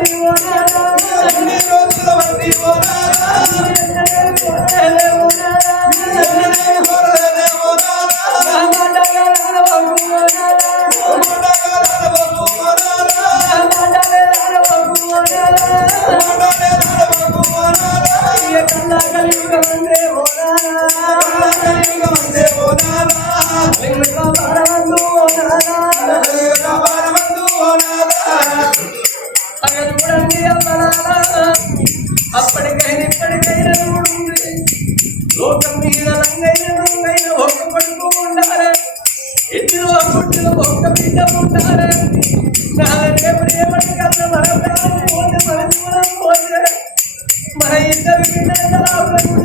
Everyone. Mereka ingin kita selamat.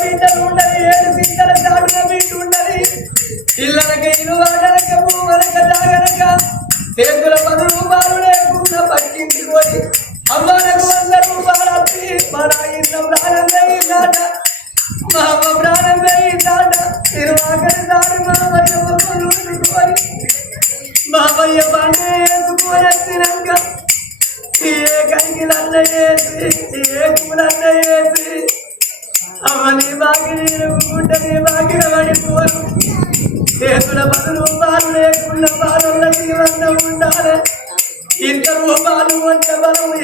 బిడ్డలు ఉండని ఏడు సీతల సాగున బిడ్డు ఉండని ఇళ్ళనక ఇరువాడనక భూమనక దాగనక చేతుల పనులు పది రూపాయలు లేకుండా బాధల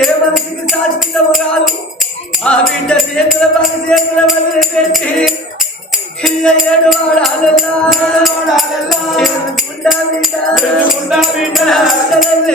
ఏ మనిషికి శాశ్వతము కాదు ఆ బిడ్డ చేతుల పని పెట్టి ఏడు వాడాలల్లా గుండా బిడ్డ గుండా బిడ్డలెల్లి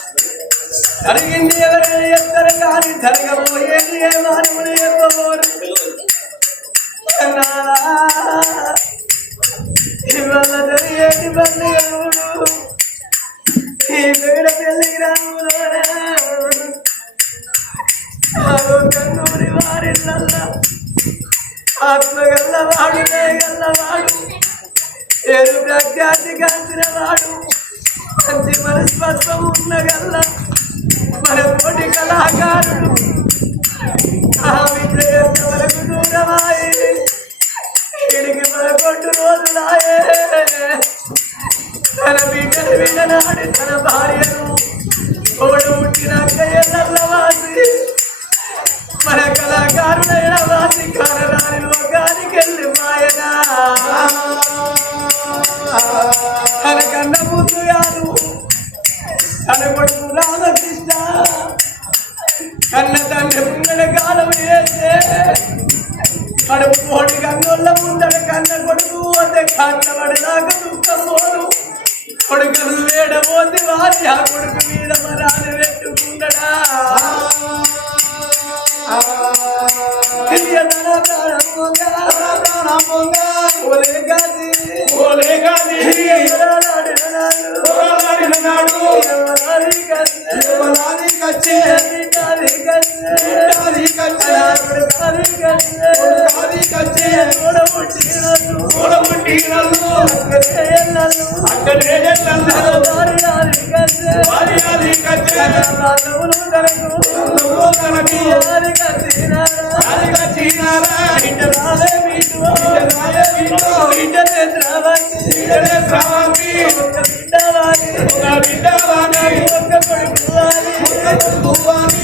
అడిగింది ఎవరైనా ఎత్తరు కానీ జరగబోయేది ఏ మానవుని చెప్పబోరు ఇవల్ల జరిగేది బంధువులు ఈ వేడ పెళ్ళి రాములోనా. కన్నూరి వారిల్లల్లా. ఆత్మగల్ల వాడు గల్లవాడు ఏడు ప్రఖ్యాతి కాంచిన వాడు. మంచి మనస్పత్వం ఉన్న గల్ల. మన కోటి కళాకారుడు ఆ విద్య వరకు దూరమాయి వీడికి మన రోజులాయే తన బిడ్డను విడనాడి తన భార్యను తోడు పుట్టినాక ఎల్లవాసి మన కళాకారుడైన వాసి కనరాని లోకానికి వెళ్ళి మాయనా. ఒక బిడ్డ వాలి ఒక బిడ్డ వాణి ఒక్క కొడుకు ఒక తువ్వాని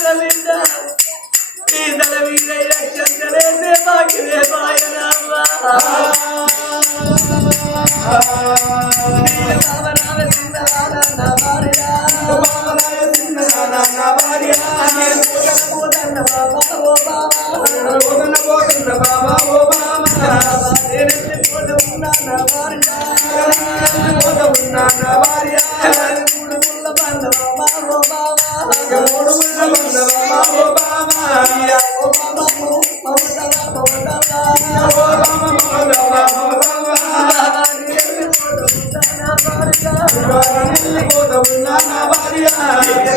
బాకిరేల బిడ్డ నీ తల మీద రక్షించలేసే బాకిరే బాయనమ్మా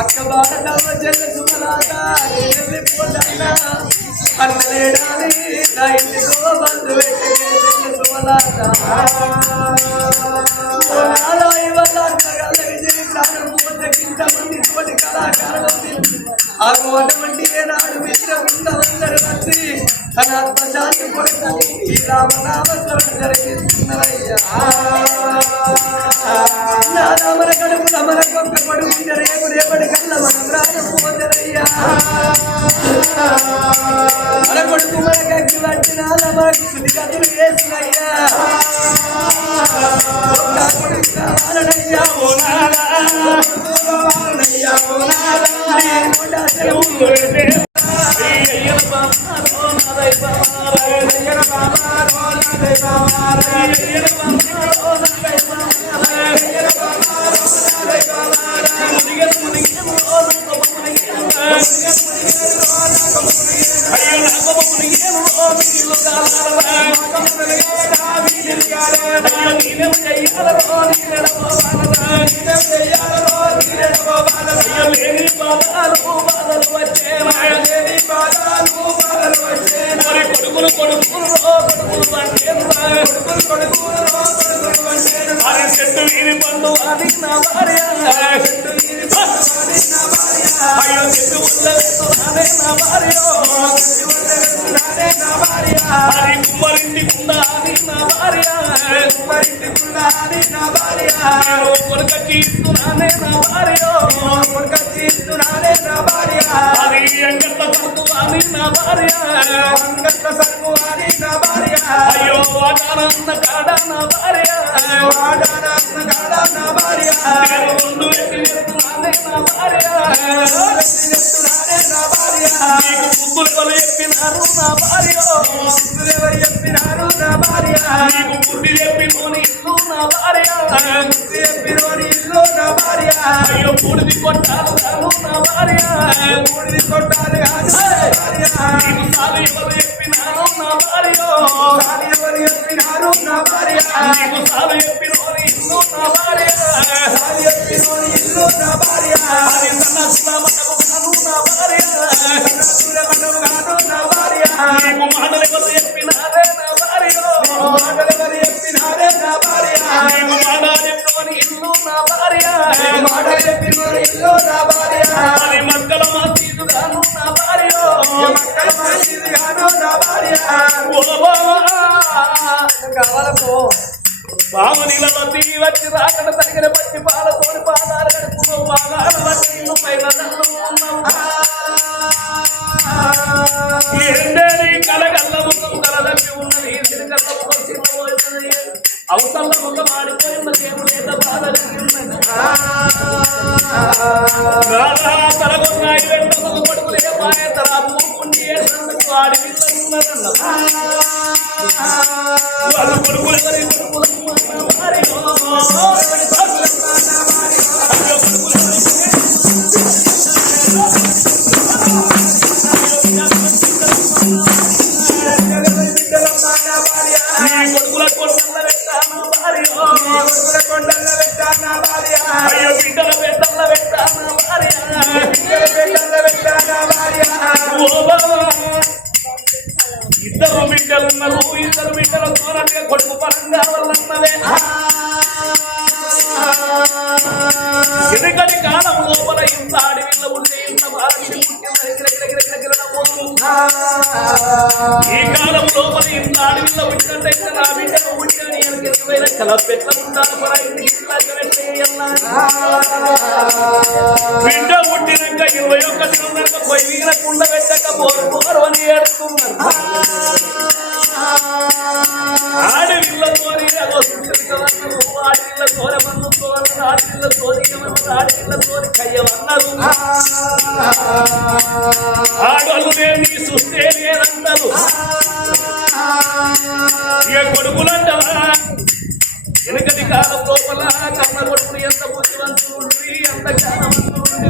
అక్క బాడవ చెల్ల సుమలాట వెళ్ళిపోదన్నా అన్నలేడాలి నా ఇంటికో బంధు వెంటనే సుమలాట అటువంటి ఏనాడు మిత్రబృంద అందరూ వచ్చి తన ఆత్మశాంతి కొడుకని ఈ రామనామ స్మరణ జరిగిస్తున్నారయ్యా నా రామన కడుపు రమణ కొక్క కొడుకు రేపు రేపటి కల్ల మన ప్రాణం మన కొడుకు మన పట్టిన శుద్ధి కథలు వేసినయ్యా ఓ ఓ అది కుమ్మరింటి కుండ అది నా భార్య మరింటికున్న అది నా భార్య. నేను కొడుకకి ఇస్తున్నానే నా భార్య కొడుకచ్చి ఇస్తున్నాడే నా భార్య. అది ఎంగట్ల పడుతు అది నా భార్య అంగట్ల సరుకు అది నా భార్య. అయ్యో వాటానన్న కాడ నా భార్య వాడానన్న కాడ నా భార్య. నేను ముందు ఎట్టి వేస్తున్నానే నా భార్య నా భార్య. నీకు ముగ్గులు ఎవరు చెప్పినారు నా భార్య ఎవరు చెప్పినారు నా భార్య. నీకు బుద్ధి చెప్పినోని ఇల్లు నా భార్య చెప్పినోని ఇల్లు నా భార్య. అయ్యో బూడిది కొట్టాలు కాను నా భార్య ఊడిది కొట్టాలి కాదు భార్య. నీకు సాలు ఎవరు చెప్పినారు నా భార్య ఎవరు చెప్పినారు నా భార్య. నీకు సాలు చెప్పినోని ఇల్లు నా భార్య చెప్పినోని ఇల్లు నా భార్య. నా భార్య సూర్యమండలం కాదు నా వచ్చి రాకడ తగిన పట్టి పాల పాదాలు కడుపు పాదాలు బట్టి అవసరంలో ఒక మాడిపోయిన దేవుడు ఏద బాధ తలగొన్నాయి వెంటకు కొడుకులే పాయ వాళ్ళు కొడుకులు ఇరవై లక్షల బిడ్డ పుట్టినాక ఇరవై ఒక్క ఉన్నాక పోయి మిగిలిన కుండ పెట్టాక పోరు పోరు అని ఏడుతున్నారు ఆడవిళ్ళతోని ఆడవిళ్ళతోనే తోరి ఆడవిళ్ళతోని తోరి కయ్యవన్నారు ఆడవాళ్ళు నేను చూస్తే నేనంటారు ఇక కొడుకులంటవా వెనుకటి కాలం లోపల కన్న కొడుకులు ఎంత బుద్ధివంతులు ఉండి ఎంత జ్ఞానవంతులు ఉండి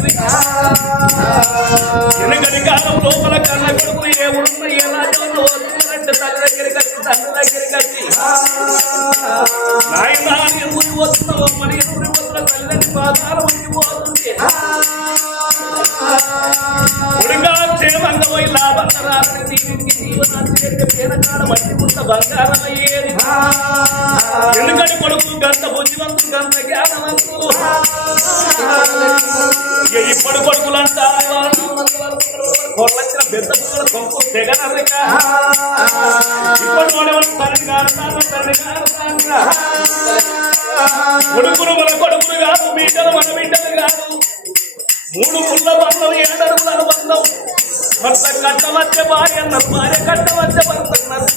వెనుకటి కాలం లోపల కన్న కొడుకులు ఏమున్న ఏ రాజ్యంలో వస్తున్నారంటే తల్లి దగ్గరికి వచ్చి దగ్గరికి కొడుకులు మన కొడుకులు కాదు బిడ్డలు మన బిడ్డలు కాదు మూడు పుల్ల బంధం ఏడడుగుల బంధం భర్త కట్టవచ్చే భార్య అన్నారు భార్య కట్టవచ్చే భర్త అన్నారు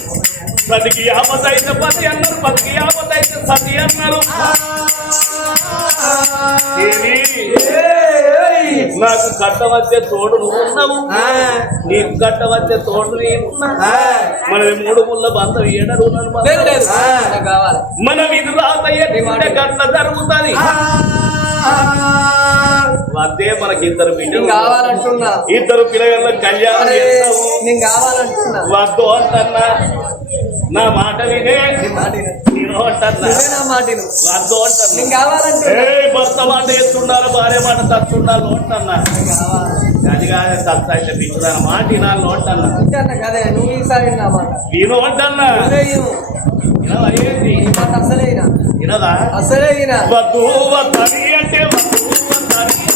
సతికి యాపతైతే పతి అన్నారు. పతికి యాపతైతే సతి అన్నారు నాకు కట్ట వచ్చే తోడు నువ్వు ఉన్నావు. నీకు కట్ట వచ్చే తోడు నేనున్నా ఆ. మనది మూడు ముళ్ళ బంధం ఏడరు కావాలి. మనం ఇది రాతయ్యే గట్ల జరుగుతుంది. అదే మనకి ఇద్దరు నేను బిడ్డలు కావాలంటున్నా. ఇద్దరు పిల్లల కళ్యాణం నేను కావాలంటున్నా. వద్దు అంటన్నా. నా మాట వినే. నేను అంటన్నా. వద్దు అంటన్నా. నేను భర్త మాట ఎత్తుండాలి భార్య మాట తత్తుండాలి అంటన్నా. నేను అది కాదే తత్త అయితే పిచ్చుదాని మాట వినాలి అంటన్నా. కదే నువ్వు ఈసారి నా మాట. విను అంటన్నా. అసలే అసలే వద్దు వద్దని అంటే వద్దు. Oh!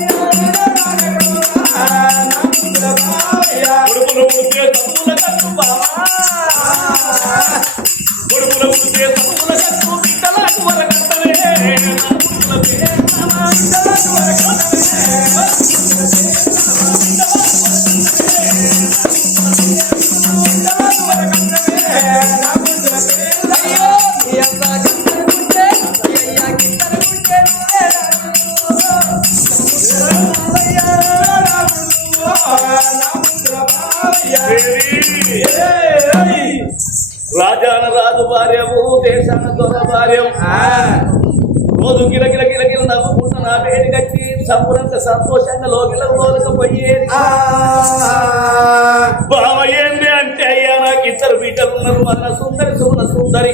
రాజాన రాజు భార్యవు దేశాన దొర భార్యవు రోజు గిల గిల గిల గిల నవ్వుకుంటూ నా పేరు కట్టి సంపురంత సంతోషంగా లోకిల లోలకపోయేది బావ ఏంది అంటే అయ్యా నాకు ఇద్దరు బిడ్డలు ఉన్నారు. మన సుందరి సుమన సుందరి.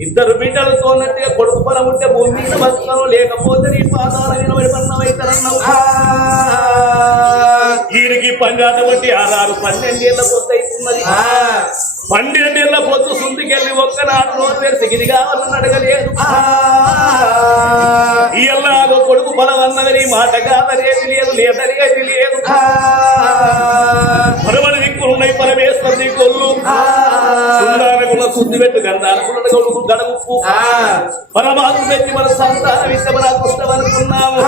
ఇద్దరు బిడ్డలతో ఉన్నట్టుగా కొడుకు పొలం ఉంటే భూమి మీద లేకపోతే నీ పాదాల నిలబడి పన్నవైతారన్నావు వీరికి పంజాత బట్టి ఆరారు పన్నెండేళ్ళ పొత్తు అవుతున్నది పన్నెండేళ్ళ పొత్తు సుందికెళ్ళి ఒక్కనాడు నోరు తెరిచి ఇది కావాలని అడగలేదు ఇయ్యల్లాగో కొడుకు పొలం అన్నది మాట కాదనేది లేదు లేదనేది లేదు పరమని దిక్కులు ఉన్నాయి పరమేశ్వర దిక్కులు సుందానకుల శుద్ధి పెట్టు గంధానకుల కొడుకు గడగుప్పు పరమాత్మ పెట్టి మన సంతానం ఇష్టమని అనుకున్నాము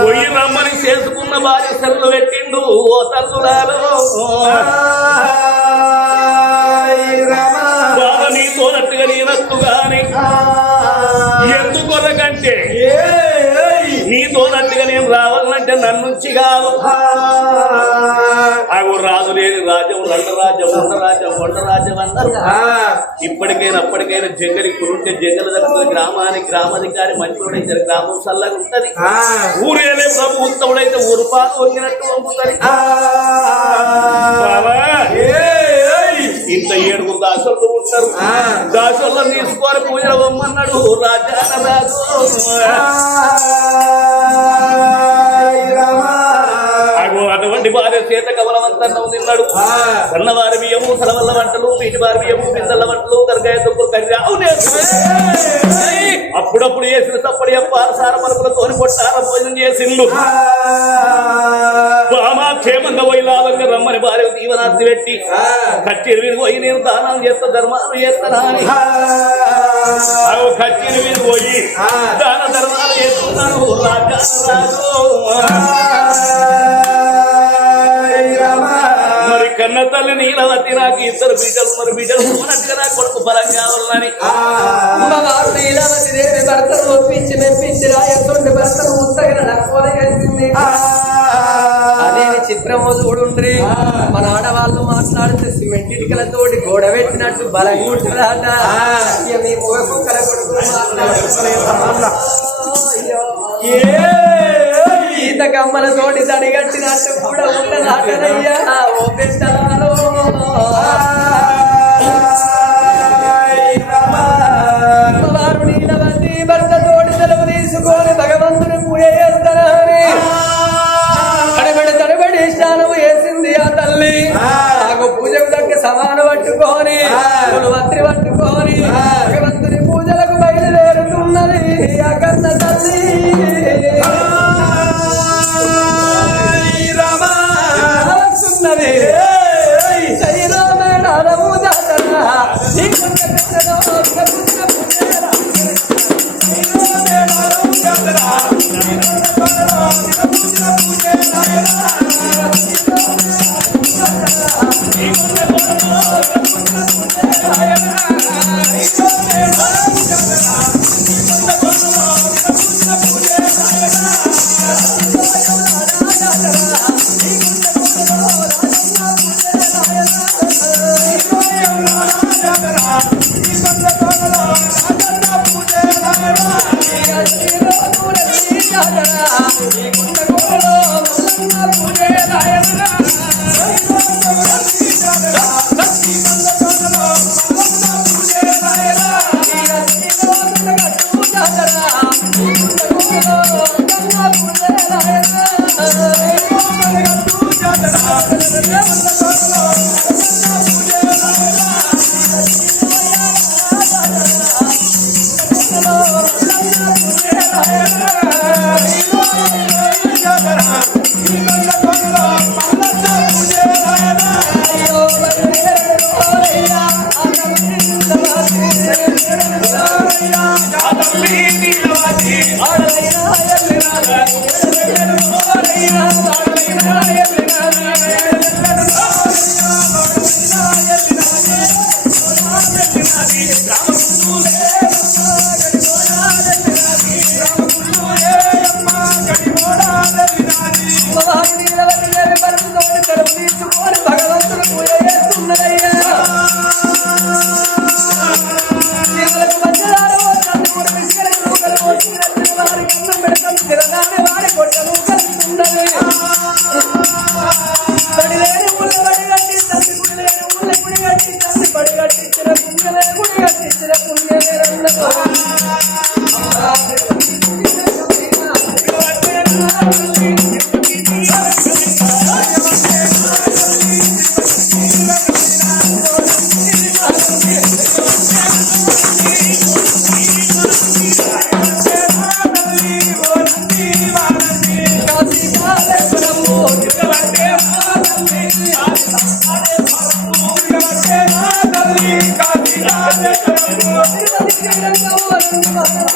పొయ్యి రమ్మని చేసుకున్న భార్య సెల్లు పెట్టిండు ఓ తల్లులాలో నీతోనట్టుగా నేను రావాలంటే నన్నుంచి కాదు. అగు రాజు లేని రాజ్యం రండ రాజ్యం ఉండ రాజ్యం వండ రాజ్యం అన్నారు ఇప్పటికైనా అప్పటికైనా జంగలి కురుంటే జంగల దగ్గర గ్రామానికి గ్రామాధికారి మంచివాడైతే గ్రామం చల్లగా ఉంటది. ఊరేలే ప్రభు ఉత్తముడైతే ఊరు పాలు వంగినట్టు వంపుతుంది ఇంత ఏడుగురు దాసోళ్ళు ఉంటారు. దాసోళ్ళని తీసుకొని పూజలు వమ్మన్నాడు రాజాన రాజు. భార్య చేత కమలవంతన్నం తిన్నాడు సన్నవారి బియ్యము సలవల్ల వంటలు వీటి వారి బియ్యము బిందెల వంటలు కరకాయ దుక్కులు కర్రీ అవునే అప్పుడప్పుడు వేసిన తప్పటి సార పలుకుల తోని పొట్టాల భోజనం చేసిండు. క్షేమంగా పోయి లాభంగా రమ్మని భార్య దీవనార్థి పెట్టి కచ్చేరి మీద పోయి నేను దానాలు చేస్తా ధర్మాలు చేస్తానా అని కచ్చేరి పోయి దాన ధర్మాలు చేస్తున్నాను రాజా మరి కన్న తల్లి నీలవతి నాకు ఇద్దరు బిడ్డలు మరి బిడ్డలు ఉన్నట్టుగా నా కొడుకు బలం కావాలని భర్తను ఒప్పించి మెప్పించి రాయతుండి భర్తను ఉత్తగిన నక్కోల చేసింది అదే చిత్రము చూడుండ్రి. మన ఆడవాళ్ళు మాట్లాడితే సిమెంట్ ఇటుకలతోటి గోడ పెట్టినట్టు ఉంటుందట ఇక మీ మాట్లాడుతున్నారు ఈత కమ్మలతోటి తడిగట్టినట్టు కూడా ఉండదాటనయ్యా ఓ పెట్టారు వారు నీలవంతి భర్త తోడి సెలవు తీసుకొని భగవంతుని పూజ చేస్తారని. తడబడి తడబడి స్నానం వేసింది ఆ తల్లి. నాకు పూజకు తగ్గ సమాన పట్టుకొని వత్రి పట్టుకొని భగవంతుని పూజలకు బయలుదేరుతున్నది ఆ కన్న తల్లి. Thank do.